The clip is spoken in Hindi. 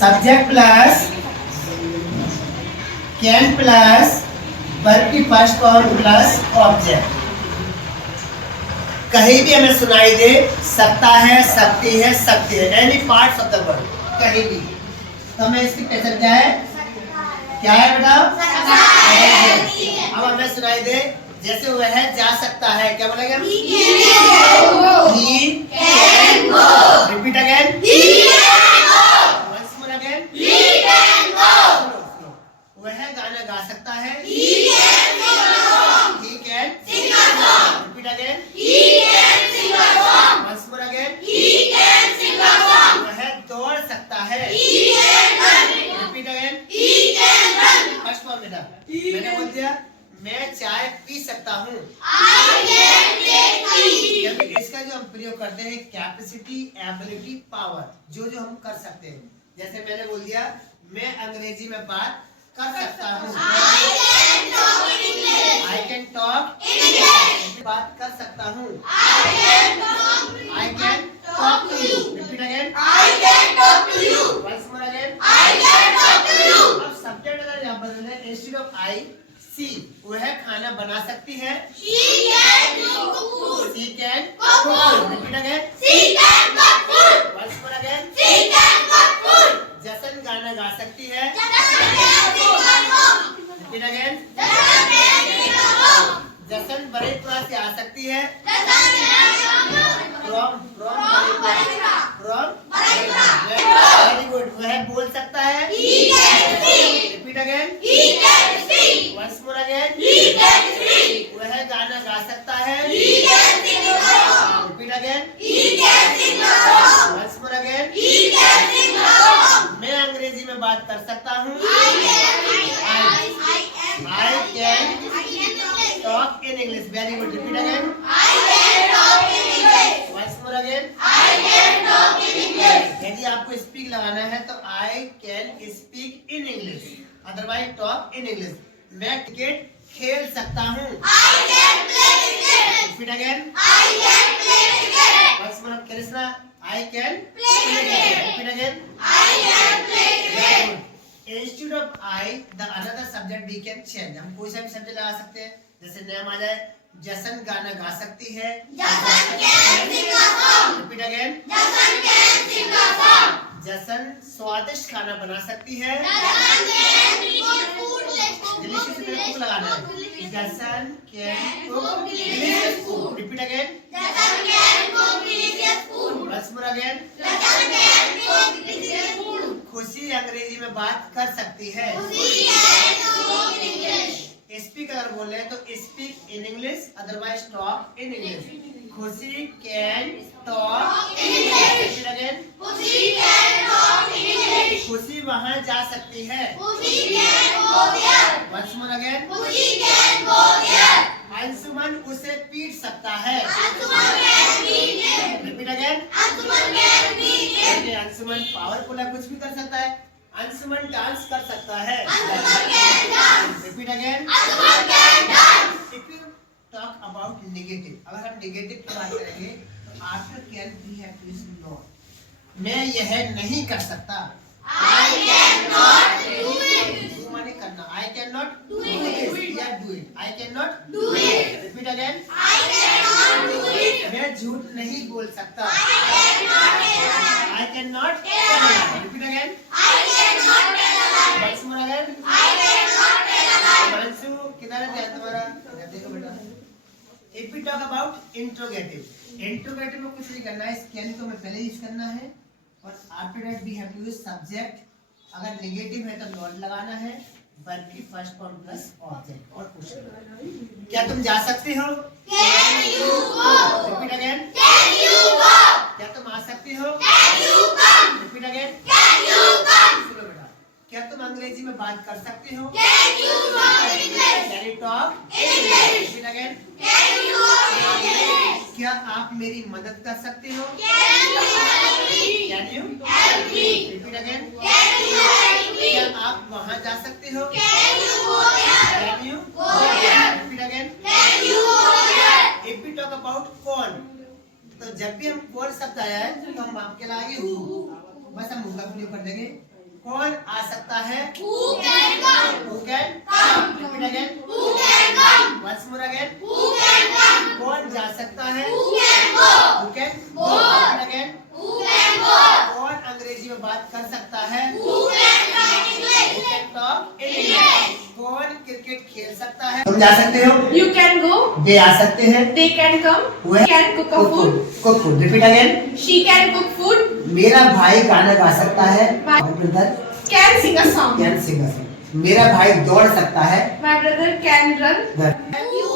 Subject plus can plus verb की फर्स्ट फॉर्म प्लस ऑब्जेक्ट। कहीं भी हमें सुनाई दे सकता है, सकती है, सकती है, any parts of the word, कहीं भी, तो हमें इसकी पहचान क्या है बेटा? अब हमें सुनाई दे जैसे वह है जा सकता है, क्या बोलेंगे हम? He can go. Repeat again. He can go. Once more again. He can go. Slow. वह गाना गा सकता है. He can sing a song. He can sing a song. Repeat again. He can sing a song. Once more again. He can sing a song. वह दौड़ सकता है. He can run. Repeat again. He can run. First one बेटा. मैंने बोल दिया मैं चाय पी सकता हूँ। इसका जो हम प्रयोग करते हैं कैपेसिटी, एबिलिटी, पावर, जो हम कर सकते हैं। जैसे मैंने बोल दिया मैं अंग्रेजी में बात कर सकता हूँ। I can talk English। बात कर सकता हूँ। I can talk to you। Repeat again। I can talk to you। Once more again। I can talk to you। अब सब्जेक्ट अगर यहाँ बदलना है, instead of I सी, वह खाना बना सकती है। She can cook food। She can cook food। Repeat again। She can cook food। Once more again। She can cook food। Jasan गाना गा सकती है। Jasan can sing a song। Repeat again। Jasan can sing a song। Jasan Barepura से आ सकती है। Jasan from Barepura. Very good। वह बोल सकता है। He can sing। Repeat again। He can sing। Once more again। He can sing। वह गाना गा सकता है। He can sing a song। Repeat again। He can sing a song। Once more again। He can sing a song। मैं अंग्रेजी में बात कर सकता हूँ। I can talk in English। Very good। Repeat again। I can talk in English। Once more again। I can talk in English। यदि आपको स्पीक लगाना है तो I can speak in English, otherwise talk in English। मैं क्रिकेट खेल सकता हूँ। I can play cricket। Repeat again। I can play cricket। Once more Krishna I can play cricket। Repeat again। I can play cricket। Instead of I, the another subject we can change। हम कोई सा भी सब्जेक्ट लगा सकते हैं। जैसे नाम आ जाए जसन गाना गा सकती है। Jasan can sing a song। Repeat again। Jasan can sing a song। Jason स्वादिष्ट खाना बना सकती है। Jasan can cook food। Delicious में कुक लगाना है। Jasan can cook delicious food। Repeat again। Jasan can cook delicious food। Once more again। Jasan can cook delicious food। खुशी अंग्रेजी में बात कर सकती है। खुशी can talk in English। Speak अगर बोल रहे हैं तो speak in English, otherwise talk in English. Khushi can talk in English. Khushi can talk in English. Khushi वहाँ जा सकती है। Khushi can go there. Once more again. Khushi can go there. Anshuman उसे पीट सकता है। Anshuman can beat him. Repeat again. Anshuman can beat him. Anshuman powerful है, कुछ भी कर सकता है। अंशुमन डांस कर सकता है। Repeat again। Anshuman can dance। If you talk about negative, अगर हम negative की बात करेंगे तो after can we have to use not। मैं यह नहीं कर सकता। I cannot do it। do माने करना। I cannot do it। या do it। I cannot do it। Repeat again। I cannot do it। मैं झूठ नहीं बोल सकता। I cannot tell a lie। Repeat again। I cannot tell a lie। Once more again। I cannot tell a lie। मानसू किधर है तुम्हारा? देखो बेटा। If we talk about interrogative, interrogative में कुछ नहीं करना है, can को हमें पहले यूज करना है और after that we have to use subject। अगर नेगेटिव है तो not लगाना है, वर्ब की फर्स्ट फॉर्म प्लस ऑब्जेक्ट और कुछ नहीं। क्या तुम जा सकते हो? Can you go? Repeat again। Can you go? क्या तुम आ सकते हो? Can you come? Repeat again। Can you come? सुनो बेटा, क्या तुम अंग्रेजी में बात कर सकते हो? Can you talk English? Can you talk English? Repeat again। Can you talk English? क्या आप मेरी मदद कर सकते हो? Can you help me? Can you help me? Repeat again। Can you help me? क्या आप वहाँ जा सकते हो? Can you go there? Can you go there? Repeat again। Can you go there? If we talk about कौन, तो जब भी हम कौन शब्द आया है तो हम आपके लाएंगे हु, बस हम हु का प्रयोग कर देंगे। कौन आ सकता है? Who can come? Who can Come. Repeat again. Who can come? Once more again. Who can come? कौन जा सकता है? Who can go? Who can Go. Repeat again. Who can go? कौन अंग्रेजी में बात कर सकता है? Who can talk English? Who can talk English. English. कौन क्रिकेट खेल सकता है? तुम जा सकते हो? You can go. वे आ सकते हैं? They can come. Way Can cook a food. Cook food. Repeat again. She can cook food. मेरा भाई गाना गा सकता है? My- My brother Can sing a song. can sing a song. मेरा भाई दौड़ सकता है? My brother can run. The You